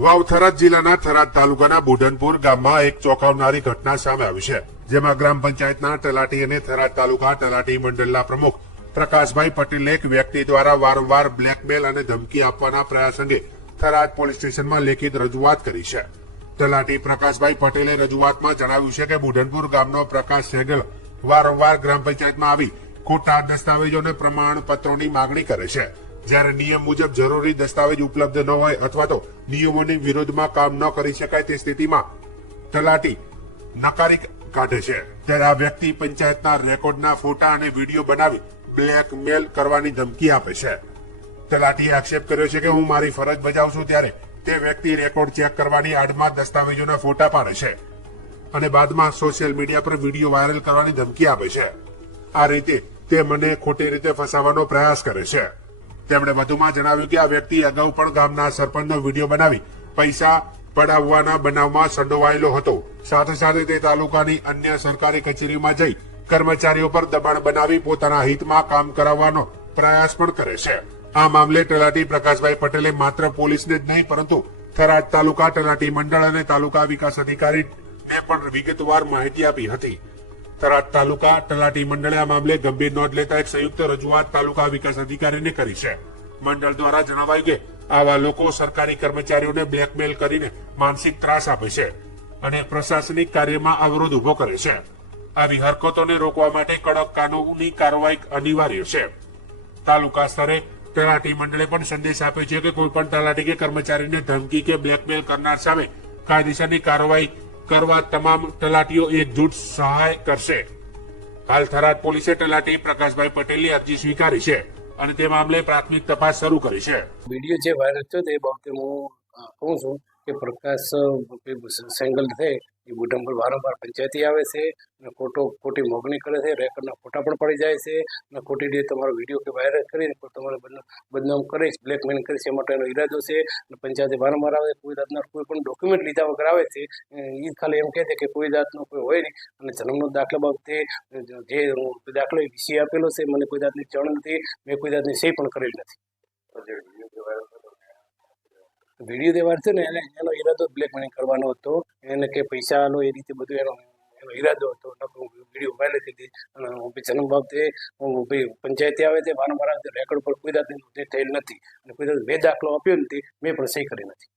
વાવ થરાદ જિલ્લાના થરાદ તાલુકાના બુઢનપુર ગામમાં એક ચોંકાવનારી ઘટના સામે આવી છે, જેમાં ગ્રામ પંચાયતના તલાટી અને થરાદ તાલુકા તલાટી મંડળના પ્રમુખ પ્રકાશભાઈ પટેલને એક વ્યક્તિ દ્વારા વારંવાર બ્લેકમેલ અને ધમકી આપવાના પ્રયાસ અંગે થરાદ પોલીસ સ્ટેશનમાં લેખિત રજૂઆત કરી છે. તલાટી પ્રકાશભાઈ પટેલે રજૂઆતમાં જણાવ્યું છે કે બુઢનપુર ગામનો પ્રકાશ સહેગલ વારંવાર ગ્રામ પંચાયતમાં આવી ખોટા દસ્તાવેજો અને પ્રમાણપત્રોની માંગણી કરે છે, જ્યારે નિયમ મુજબ જરૂરી દસ્તાવેજ ઉપલબ્ધ ન હોય અથવા તો નિયમોની વિરુદ્ધમાં કામ ન કરી શકાય તે સ્થિતિમાં તલાટી નકારી કાઢે છે. ત્યારે આ વ્યક્તિ પંચાયતના રેકોર્ડના ફોટા અને વિડીયો બનાવી બ્લેકમેલ કરવાની ધમકી આપે છે. તલાટીએ આક્ષેપ કર્યો છે કે હું મારી ફરજ બજાવું છું ત્યારે તે વ્યક્તિ રેકોર્ડ ચેક કરવાની આડમાં દસ્તાવેજોના ફોટા પાડે છે અને બાદમાં સોશિયલ મીડિયા પર વિડીયો વાયરલ કરવાની ધમકી આપે છે. આ રીતે તે મને ખોટી રીતે ફસાવવાનો પ્રયાસ કરે છે. તેમણે વધુમાં જણાવ્યું કે આ વ્યક્તિ અગાઉ પણ ગામના સરપંચનો વિડીયો બનાવી પૈસા પડાવવાના બનાવમાં સંડોવાયેલો હતો. સાથે સાથે તે તાલુકાની અન્ય સરકારી કચેરીમાં જઈ કર્મચારીઓ પર દબાણ બનાવી પોતાના હિતમાં કામ કરાવવાનો પ્રયાસ પણ કરે છે. આ મામલે તલાટી પ્રકાશભાઈ પટેલે માત્ર પોલીસને જ નહીં પરંતુ થરાદ તાલુકા તલાટી મંડળ અને તાલુકા વિકાસ અધિકારીને પણ વિગતવાર માહિતી આપી હતી. થરાદ તાલુકા તલાટી મંડળે આ મામલે ગંભીર નોંધ લેતા એક સંયુક્ત રજૂઆત તાલુકા વિકાસ અધિકારીને કરી છે. મંડળ દ્વારા જણાવાયું કે આવા લોકો સરકારી કર્મચારીઓને બ્લેકમેલ કરીને માનસિક ત્રાસ આપે છે અને પ્રશાસનિક કાર્યમાં અવરોધ ઉભો કરે છે. આવી હરકતોને રોકવા માટે કડક કાનૂની કાર્યવાહી અનિવાર્ય છે. તાલુકા સ્તરે તલાટી મંડળે પણ સંદેશ આપ્યો છે કે કોઈ પણ તલાટી કે કર્મચારીને ધમકી કે બ્લેકમેલ કરનાર સામે કાયદેસરની કાર્યવાહી કરવા તમામ તલાટીઓ એકજૂટ સહાય કરશે. હાલ થરાદ પોલીસે તલાટી પ્રકાશભાઈ પટેલની અરજી સ્વીકારી છે અને તે મામલે પ્રાથમિક તપાસ શરૂ કરી છે. વિડીયો જે વાયરલ થયો તે બાબતે હું કહું છું કે પ્રકાશ સેંગલ છે એ બુઢનપુર વારંવાર પંચાયતી આવે છે અને ખોટી મોગણી કરે છે, રેકર્ડના ફોટા પણ પડી જાય છે અને ખોટી રીતે તમારો વિડીયો કે વાયરલ કરીને તમારે બદનામ કરે છે, બ્લેકમેલ કરે છે, એ માટેનો ઈરાદો છે. અને પંચાયતે વારંવાર આવે કોઈ જાતના કોઈ પણ ડોક્યુમેન્ટ લીધા વગર આવે છે. એ ખાલી એમ કહે છે કે કોઈ જાતનો કોઈ હોય નહીં અને જન્મનો દાખલા બાબતે જે દાખલો વિષય આપેલો છે મને કોઈ જાતની જાણ નથી, મેં કોઈ જાતની સહી પણ કરેલી નથી. વિડીયો જે વાર છે ને એનો ઈરાદો બ્લેકમેલિંગ કરવાનો હતો, એને કે પૈસા આલો એ રીતે બધું એનો ઈરાદો હતો. વિડીયો વાયરલ કરી અને જન્મ બાબતે પંચાયતે આવે છે વારંવાર રેકોર્ડ પર કોઈ જાતની થયેલ નથી અને કોઈ જાત મેં દાખલો આપ્યો નથી, મેં પણ સહી કરી નથી.